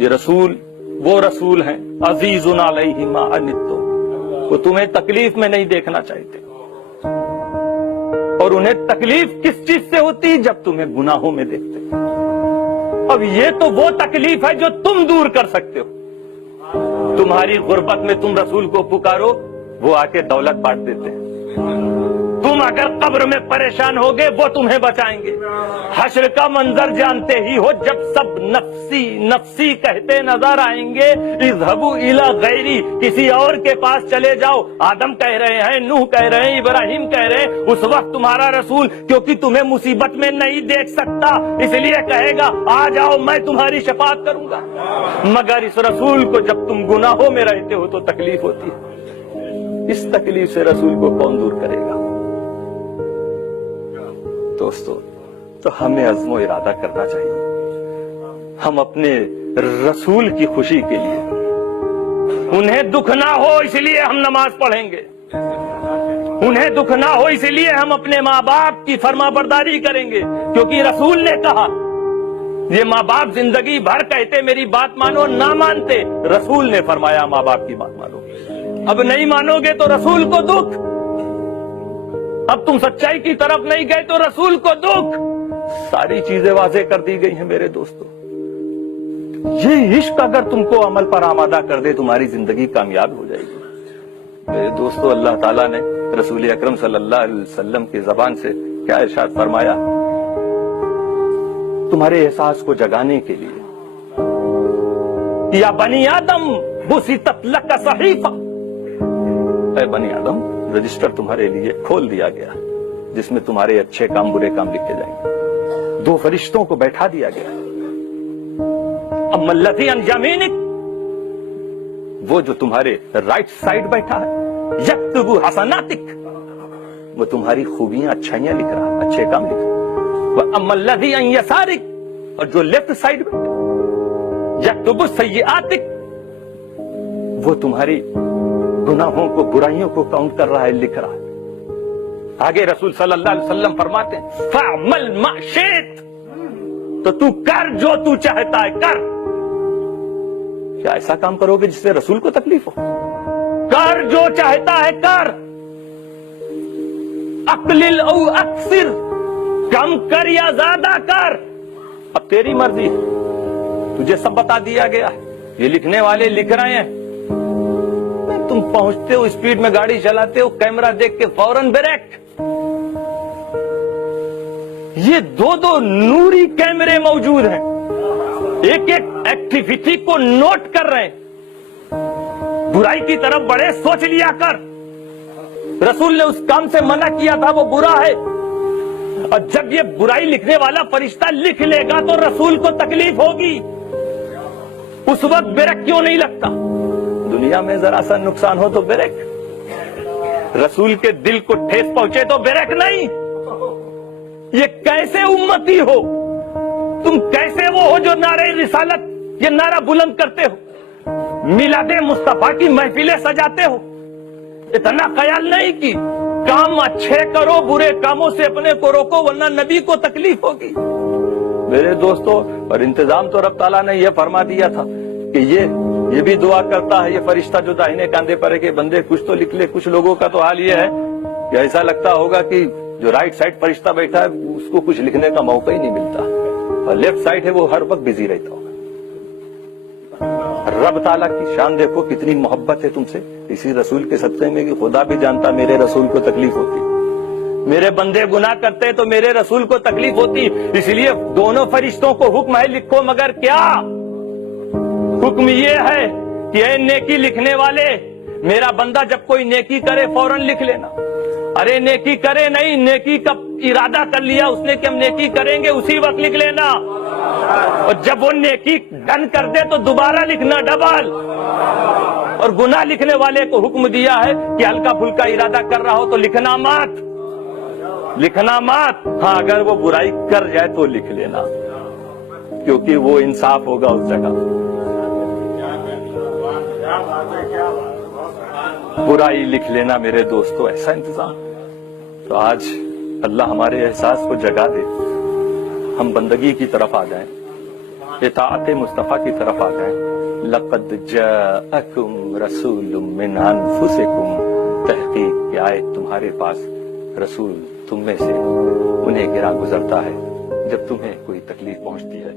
یہ رسول وہ رسول ہیں عزیزن علیہ ما عنتم، وہ تمہیں تکلیف میں نہیں دیکھنا چاہتے، اور انہیں تکلیف کس چیز سے ہوتی جب تمہیں گناہوں میں دیکھتے۔ اب یہ تو وہ تکلیف ہے جو تم دور کر سکتے ہو۔ تمہاری غربت میں تم رسول کو پکارو، وہ آ کے دولت بانٹ دیتے ہیں۔ تم اگر قبر میں پریشان ہوگے وہ تمہیں بچائیں گے۔ حشر کا منظر جانتے ہی ہو، جب سب نفسی نفسی کہتے نظر آئیں گے، اذهبوا الى غیری، کسی اور کے پاس چلے جاؤ۔ آدم کہہ رہے ہیں، نوح کہہ رہے ہیں، ابراہیم کہہ رہے ہیں، اس وقت تمہارا رسول کیونکہ تمہیں مصیبت میں نہیں دیکھ سکتا اس لیے کہے گا آ جاؤ میں تمہاری شفاعت کروں گا۔ مگر اس رسول کو جب تم گناہوں میں رہتے ہو تو تکلیف ہوتی ہے۔ اس تکلیف سے رسول کو کون دور کرے گا؟ دوستو، تو ہمیں عزم و ارادہ کرنا چاہیے، ہم اپنے رسول کی خوشی کے لیے، انہیں دکھ نہ ہو اس لیے ہم نماز پڑھیں گے، انہیں دکھ نہ ہو اس لیے ہم اپنے ماں باپ کی فرما برداری کریں گے، کیونکہ رسول نے کہا یہ ماں باپ زندگی بھر کہتے میری بات مانو، نہ مانتے، رسول نے فرمایا ماں باپ کی بات مانو۔ اب نہیں مانو گے تو رسول کو دکھ، اب تم سچائی کی طرف نہیں گئے تو رسول کو دکھ۔ ساری چیزیں واضح کر دی گئی ہیں میرے دوستو۔ یہ عشق اگر تم کو عمل پر آمادہ کر دے تمہاری زندگی کامیاب ہو جائے گی۔ میرے دوستو، اللہ تعالیٰ نے رسول اکرم صلی اللہ علیہ وسلم کی زبان سے کیا ارشاد فرمایا؟ تمہارے احساس کو جگانے کے لیے، یا بنی آدم بسطت لک صحیفہ، اے بنی آدم رجسٹر تمہارے لیے کھول دیا گیا جس میں تمہارے اچھے کام برے کام لکھے جائیں گے۔ دو فرشتوں کو بیٹھا دیا گیا، اما الذی عن یمینک، وہ جو تمہارے رائٹ سائڈ بیٹھا ہے، یکتب حسناتک، وہ تمہاری خوبیاں اچھائیاں لکھ رہا، اچھے کام لکھ رہا۔ واما الذی عن یسارک، اور جو لیفٹ سائڈ بیٹھا، یکتب سیئاتک، وہ تمہاری گناہوں کو برائیوں کو کاؤنٹ کر رہا ہے، لکھ رہا ہے۔ آگے رسول صلی اللہ علیہ وسلم فرماتے ہیں فَعْمَلْ مَا شِئْتَ، تو تو کر جو تو چاہتا ہے کر۔ کیا ایسا کام کرو گے جس سے رسول کو تکلیف ہو؟ کر جو چاہتا ہے کر، اقلل او اکثر، کم کر یا زیادہ کر، اب تیری مرضی ہے، تجھے سب بتا دیا گیا ہے۔ یہ لکھنے والے لکھ رہے ہیں، تم پہنچتے ہو اسپیڈ میں گاڑی چلاتے ہو، کیمرہ دیکھ کے فوراً بریک۔ یہ دو نوری کیمرے موجود ہیں، ایک ایک ایکٹیویٹی کو نوٹ کر رہے ہیں۔ برائی کی طرف بڑے سوچ لیا کر، رسول نے اس کام سے منع کیا تھا، وہ برا ہے، اور جب یہ برائی لکھنے والا فرشتہ لکھ لے گا تو رسول کو تکلیف ہوگی، اس وقت بریک کیوں نہیں لگتا؟ دنیا میں ذرا سا نقصان ہو تو بریک، رسول کے دل کو ٹھیس پہنچے تو بریک نہیں۔ یہ کیسے امتی ہو تم، کیسے وہ ہو جو نعرہ رسالت یہ نعرہ بلند کرتے ہو، میلاد مصطفیٰ کی محفلیں سجاتے ہو؟ اتنا خیال نہیں کہ کام اچھے کرو، برے کاموں سے اپنے کو روکو ورنہ نبی کو تکلیف ہوگی۔ میرے دوستو، اور انتظام تو رب تعالیٰ نے یہ فرما دیا تھا کہ یہ بھی دعا کرتا ہے، یہ فرشتہ جو داہنے کاندھے پر ہے کہ بندے کچھ تو لکھ لے۔ کچھ لوگوں کا تو حال یہ ہے کہ ایسا لگتا ہوگا کہ جو رائٹ سائڈ فرشتہ بیٹھا ہے اس کو کچھ لکھنے کا موقع ہی نہیں ملتا، اور لیفٹ سائڈ ہے وہ ہر وقت بزی رہتا ہوگا۔ رب تعالیٰ کی شان دیکھو، کتنی محبت ہے تم سے، اسی رسول کے صدقے میں کہ خدا بھی جانتا میرے رسول کو تکلیف ہوتی، میرے بندے گناہ کرتے تو میرے رسول کو تکلیف ہوتی، اس لیے دونوں فرشتوں کو حکم ہے لکھو، مگر کیا حکم یہ ہے کہ اے نیکی لکھنے والے، میرا بندہ جب کوئی نیکی کرے فوراً لکھ لینا۔ ارے نیکی کرے نہیں، نیکی کا ارادہ کر لیا اس نے کہ ہم نیکی کریں گے، اسی وقت لکھ لینا، اور جب وہ نیکی ڈن کر دے تو دوبارہ لکھنا ڈبل۔ اور گناہ لکھنے والے کو حکم دیا ہے کہ ہلکا پھلکا ارادہ کر رہا ہو تو لکھنا مت، لکھنا مت۔ ہاں اگر وہ برائی کر جائے تو لکھ لینا، کیونکہ وہ انصاف ہوگا اس جگہ۔ برائی لکھ لینا میرے دوستو، ایسا انتظام۔ تو آج اللہ ہمارے احساس کو جگا دے، ہم بندگی کی طرف آ جائیں، اطاعت مصطفیٰ کی طرف آ جائیں. لقد جاءکم رسول من انفسکم، تحقیق کہ آئے تمہارے پاس رسول تم میں سے، انہیں گرا گزرتا ہے جب تمہیں کوئی تکلیف پہنچتی ہے.